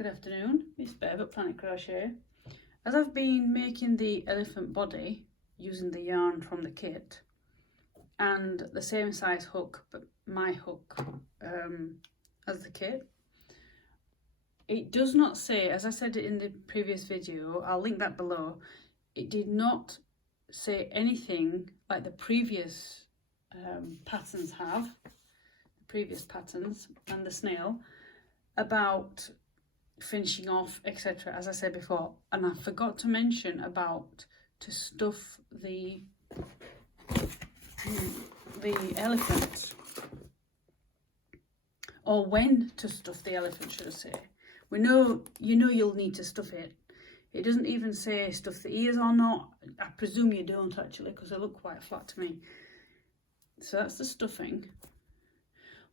Good afternoon, it's Bev at Planet Crochet. As I've been making the elephant body using the yarn from the kit and the same size hook, but my hook as the kit, it does not say, as I said in the previous video, I'll link that below, it did not say anything like the previous patterns have, the previous patterns and the snail, about finishing off, etc., as I said before. And I forgot to mention about to stuff the elephant, or when to stuff the elephant, should I say. We know, you'll need to stuff it. It doesn't even say stuff the ears or not. I presume you don't actually, because they look quite flat to me. So that's the stuffing.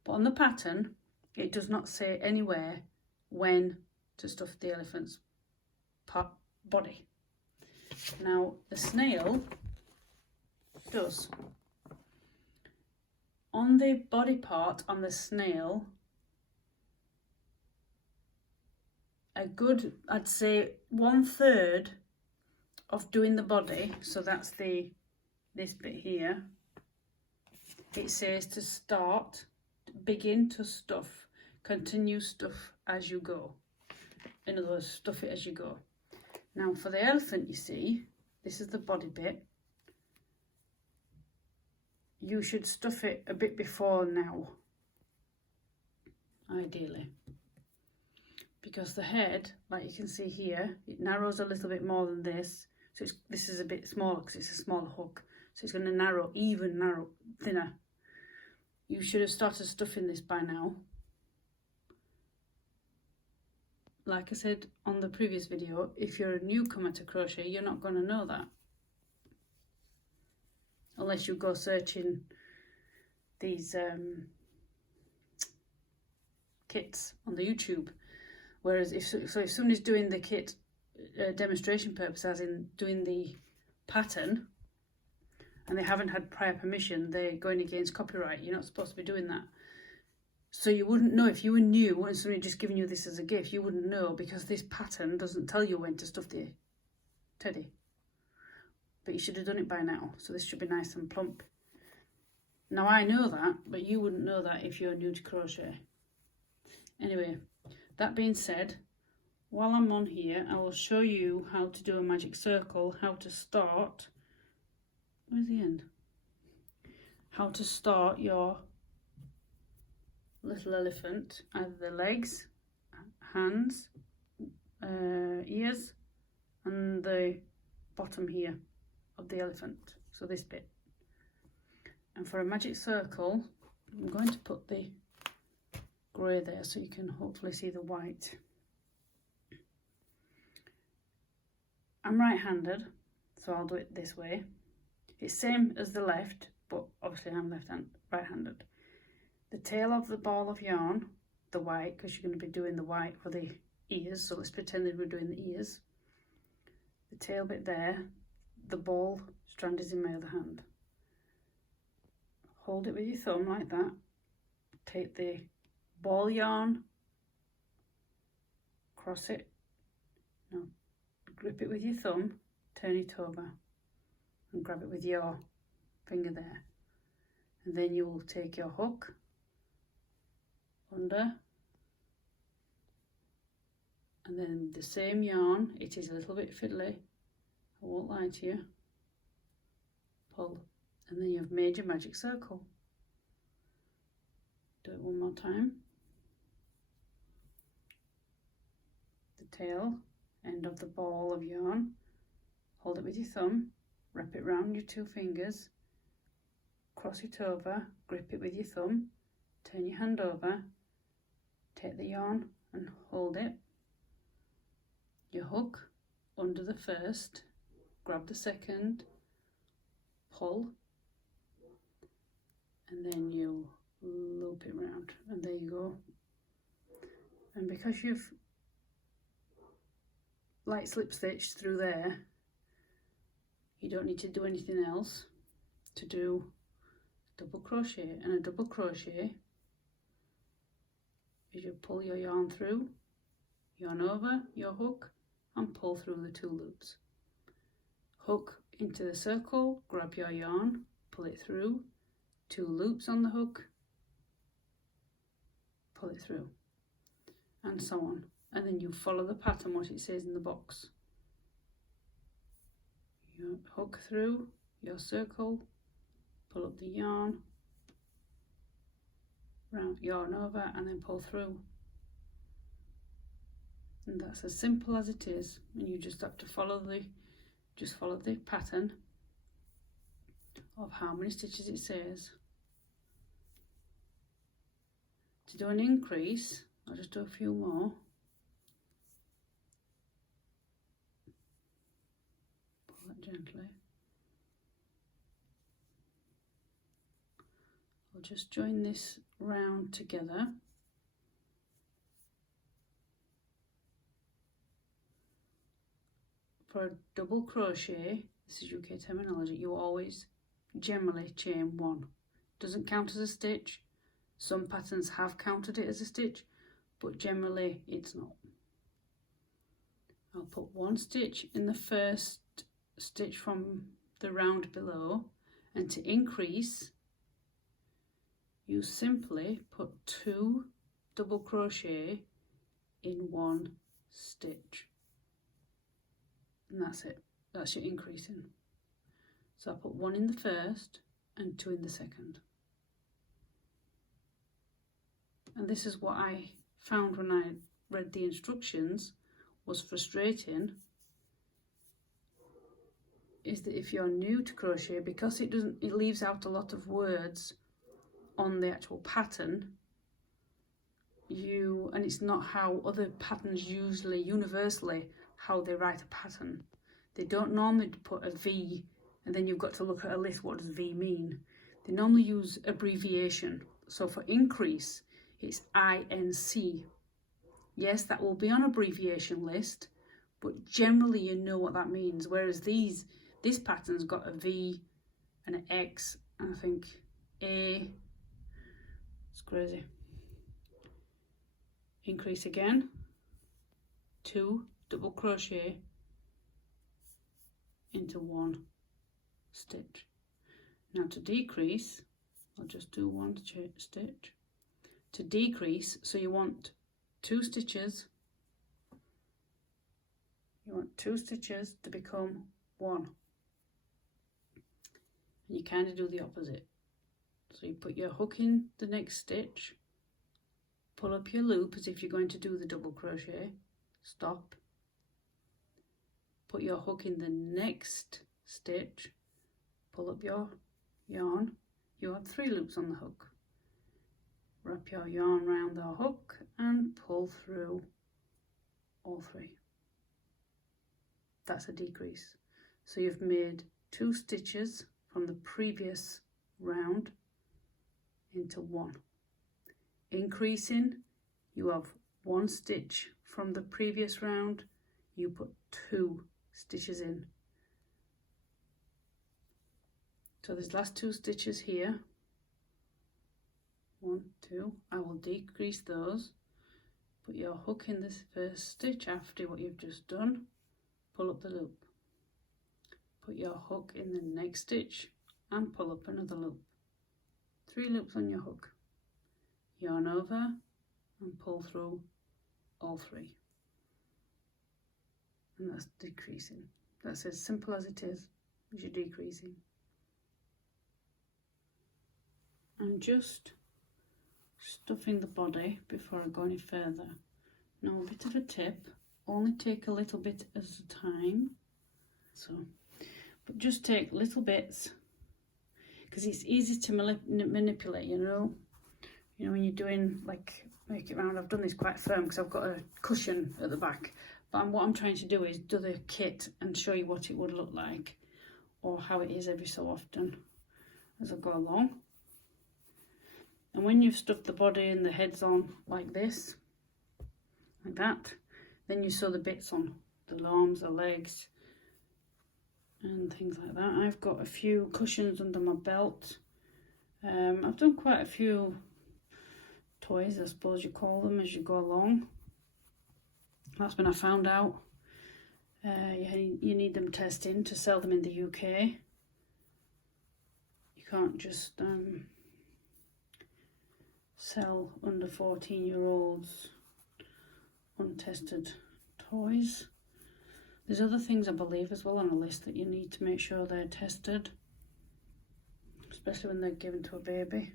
But on the pattern, it does not say anywhere when to stuff the elephant's body. Now the snail does. On the body part on the snail, a good, I'd say 1/3 of doing the body, so that's this bit here, it says to start, begin to stuff, continue stuff as you go. In other words, stuff it as you go. Now for the elephant, you see, this is the body bit. You should stuff it a bit before now, ideally. Because the head, like you can see here, it narrows a little bit more than this. So this is a bit smaller because it's a smaller hook. So it's going to narrow, thinner. You should have started stuffing this by now. Like I said on the previous video, if you're a newcomer to crochet, you're not going to know that. Unless you go searching these kits on the YouTube. Whereas if somebody's doing the kit demonstration purpose, as in doing the pattern, and they haven't had prior permission, they're going against copyright. You're not supposed to be doing that. So you wouldn't know if you were new and somebody just giving you this as a gift, you wouldn't know, because this pattern doesn't tell you when to stuff the teddy. But you should have done it by now, so this should be nice and plump. Now I know that, but you wouldn't know that if you're new to crochet. Anyway, that being said, while I'm on here, I will show you how to do a magic circle, how to start, where's the end? How to start your little elephant, either the legs, hands, ears, and the bottom here of the elephant, so this bit. And for a magic circle, I'm going to put the grey there so you can hopefully see the white. I'm right-handed, so I'll do it this way. It's same as the left, but obviously I'm right-handed. The tail of the ball of yarn, the white, because you're going to be doing the white for the ears, so let's pretend that we're doing the ears. The tail bit there, the ball strand is in my other hand. Hold it with your thumb like that. Take the ball yarn, cross it, no, grip it with your thumb, turn it over and grab it with your finger there. And then you will take your hook under, and then the same yarn, it is a little bit fiddly, I won't lie to you, pull, and then you've made your magic circle. Do it one more time. The tail end of the ball of yarn, hold it with your thumb, wrap it round your two fingers, cross it over, grip it with your thumb, turn your hand over, take the yarn and hold it. Your hook under the first, grab the second, pull, and then you loop it round, and there you go. And because you've light slip stitched through there, you don't need to do anything else to do double crochet. And a double crochet is you pull your yarn through, yarn over your hook and pull through the 2 loops. Hook into the circle, grab your yarn, pull it through, 2 loops on the hook, pull it through, and so on. And then you follow the pattern what it says in the box. You hook through your circle, pull up the yarn, round, yarn over, and then pull through. And that's as simple as it is. And you just have to follow the pattern of how many stitches it says. To do an increase, I'll just do a few more. Pull it gently. I'll just join this round together. For a double crochet, this is UK terminology, you always generally chain 1. Doesn't count as a stitch. Some patterns have counted it as a stitch, but generally it's not. I'll put 1 stitch in the first stitch from the round below, and to increase you simply put 2 double crochet in 1 stitch, and that's it. That's your increasing. So I'll put 1 in the first and 2 in the second. And this is what I found when I read the instructions was frustrating, is that if you're new to crochet, because it leaves out a lot of words on the actual pattern, and it's not how other patterns usually, universally, how they write a pattern. They don't normally put a V and then you've got to look at a list, what does V mean? They normally use abbreviation. So for increase, it's INC. Yes, that will be on abbreviation list, but generally you know what that means. Whereas this pattern's got a V and an X and I think A. It's crazy. Increase again, 2 double crochet into 1 stitch. Now to decrease, I'll just do 1 stitch. To decrease, so you want 2 stitches. You want 2 stitches to become 1. And you kind of do the opposite. So you put your hook in the next stitch, pull up your loop as if you're going to do the double crochet, stop, put your hook in the next stitch, pull up your yarn. You have 3 loops on the hook. Wrap your yarn around the hook and pull through all 3. That's a decrease. So you've made 2 stitches from the previous round into 1. Increasing, you have 1 stitch from the previous round, you put 2 stitches in. So there's last 2 stitches here. 1, 2. I will decrease those. Put your hook in this first stitch after what you've just done. Pull up the loop. Put your hook in the next stitch and pull up another loop. 3 loops on your hook. Yarn over and pull through all 3. And that's decreasing. That's as simple as it is, as you're decreasing. I'm just stuffing the body before I go any further. Now a bit of a tip, only take a little bit at a time. But just take little bits, because it's easy to manipulate, you know. You know, when you're doing, like, make it round. I've done this quite firm because I've got a cushion at the back. But what I'm trying to do is do the kit and show you what it would look like, or how it is every so often as I go along. And when you've stuffed the body and the heads on like this, like that, then you sew the bits on, the arms, the legs, and things like that. I've got a few cushions under my belt. I've done quite a few toys, I suppose you call them, as you go along. That's when I found out you need them testing to sell them in the UK. You can't just sell under 14-year-olds untested toys. There's other things I believe as well on a list that you need to make sure they're tested, especially when they're given to a baby.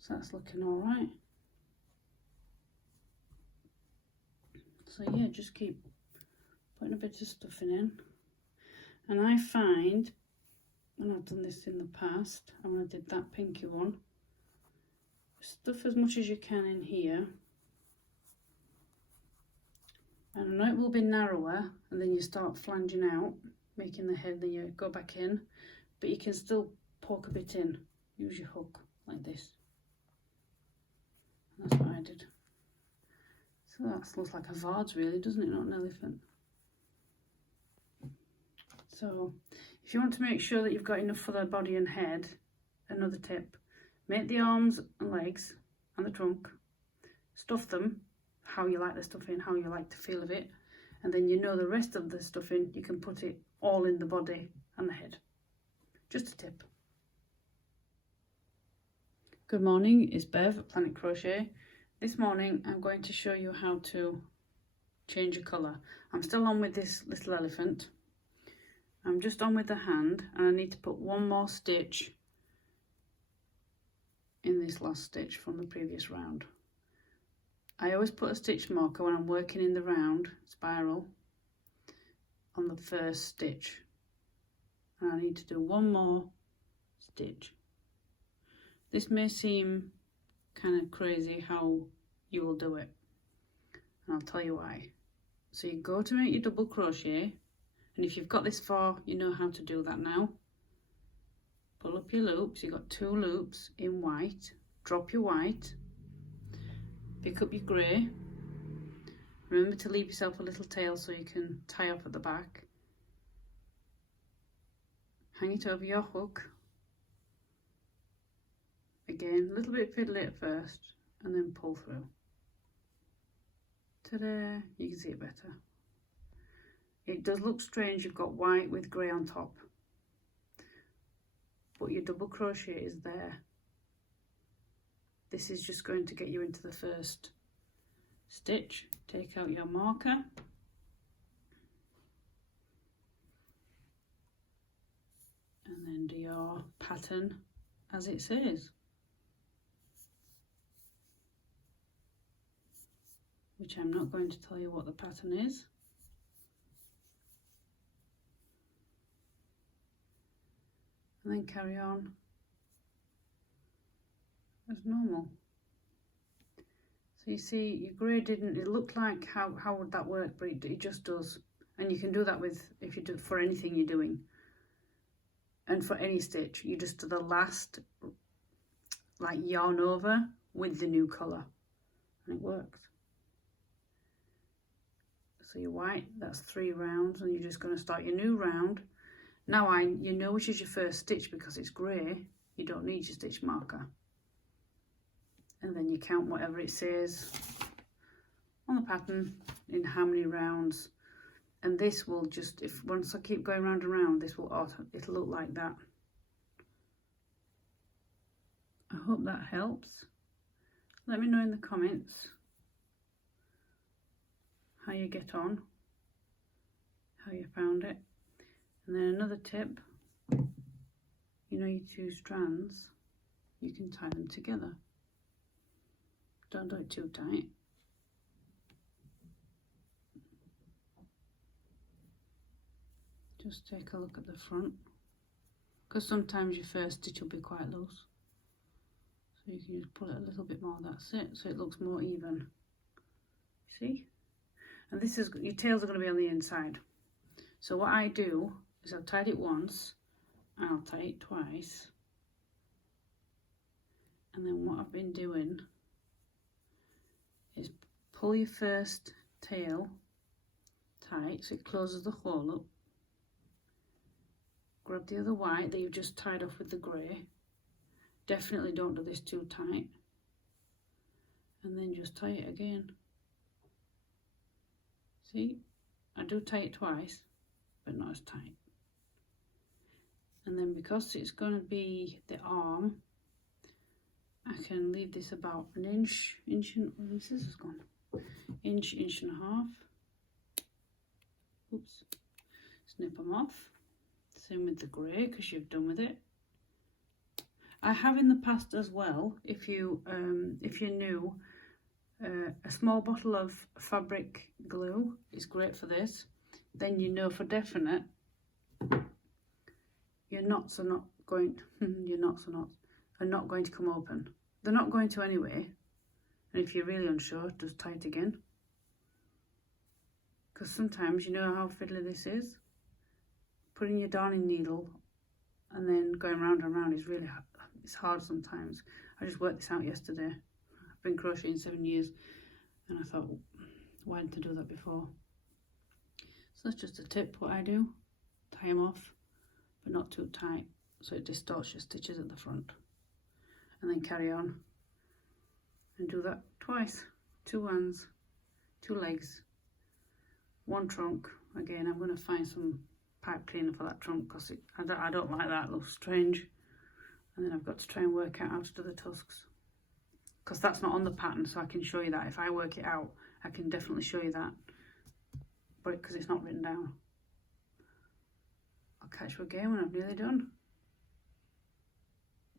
So that's looking all right. So yeah, just keep putting a bit of stuffing in. And I find, and I've done this in the past, and when I did that pinky one, stuff as much as you can in here. And I know it will be narrower, and then you start flanging out, making the head, then you go back in, but you can still poke a bit in. Use your hook like this. And that's what I did. So that looks like a vase really, doesn't it? Not an elephant. So if you want to make sure that you've got enough for the body and head, another tip, make the arms and legs and the trunk, stuff them how you like the stuffing, how you like the feel of it, and then you know the rest of the stuffing, you can put it all in the body and the head. Just a tip. Good morning, it's Bev at Planet Crochet. This morning I'm going to show you how to change a colour. I'm still on with this little elephant. I'm just on with the hand, and I need to put one more stitch in this last stitch from the previous round. I always put a stitch marker when I'm working in the round spiral on the first stitch, and I need to do one more stitch. This may seem kind of crazy how you will do it, and I'll tell you why. So you go to make your double crochet, and if you've got this far, you know how to do that now. Pull up your loops, you've got 2 loops in white, drop your white, pick up your grey. Remember to leave yourself a little tail so you can tie off at the back. Hang it over your hook. Again, a little bit fiddly at first, and then pull through. Ta-da! You can see it better. It does look strange, you've got white with grey on top, but your double crochet is there. This is just going to get you into the first stitch. Take out your marker. And then do your pattern as it says. Which I'm not going to tell you what the pattern is. And then carry on as normal. So you see your grey didn't, it looked like how would that work, but it just does. And you can do that with, if you do for anything you're doing. And for any stitch, you just do the last, like yarn over with the new colour, and it works. So your white, that's 3 rounds, and you're just going to start your new round. Now you know which is your first stitch because it's grey, you don't need your stitch marker. And then you count whatever it says on the pattern in how many rounds, and this will just, if once I keep going round and round, this will it'll look like that. I hope that helps. Let me know in the comments how you get on, how you found it. And then another tip, you know your 2 strands, you can tie them together. Don't do it too tight. Just take a look at the front, because sometimes your first stitch will be quite loose. So you can just pull it a little bit more, that's it, so it looks more even. See? And this is, your tails are going to be on the inside. So what I do is I've tied it once, and I'll tie it twice. And then what I've been doing is pull your first tail tight so it closes the hole up. Grab the other white that you've just tied off with the grey. Definitely don't do this too tight. And then just tie it again. See, I do tie it twice, but not as tight. And then because it's going to be the arm, I can leave this about an inch and where the scissors gone? Inch and a half. Oops. Snip them off. Same with the grey, because you've done with it. I have in the past as well, if you're new, a small bottle of fabric glue is great for this. Then you know for definite your knots are not going are not going to come open. They're not going to anyway. And if you're really unsure, just tie it again. Because sometimes, you know how fiddly this is? Putting your darning needle and then going round and round is really hard. It's hard sometimes. I just worked this out yesterday. I've been crocheting 7 years and I thought, why didn't I do that before? So that's just a tip what I do. Tie them off, but not too tight so it distorts your stitches at the front. And then carry on and do that twice. 2 hands, 2 legs, 1 trunk. Again, I'm going to find some pipe cleaner for that trunk because I don't like that, it looks strange. And then I've got to try and work out how to do the tusks, because that's not on the pattern, so I can show you that. If I work it out, I can definitely show you that, but because it's not written down. I'll catch you again when I'm nearly done.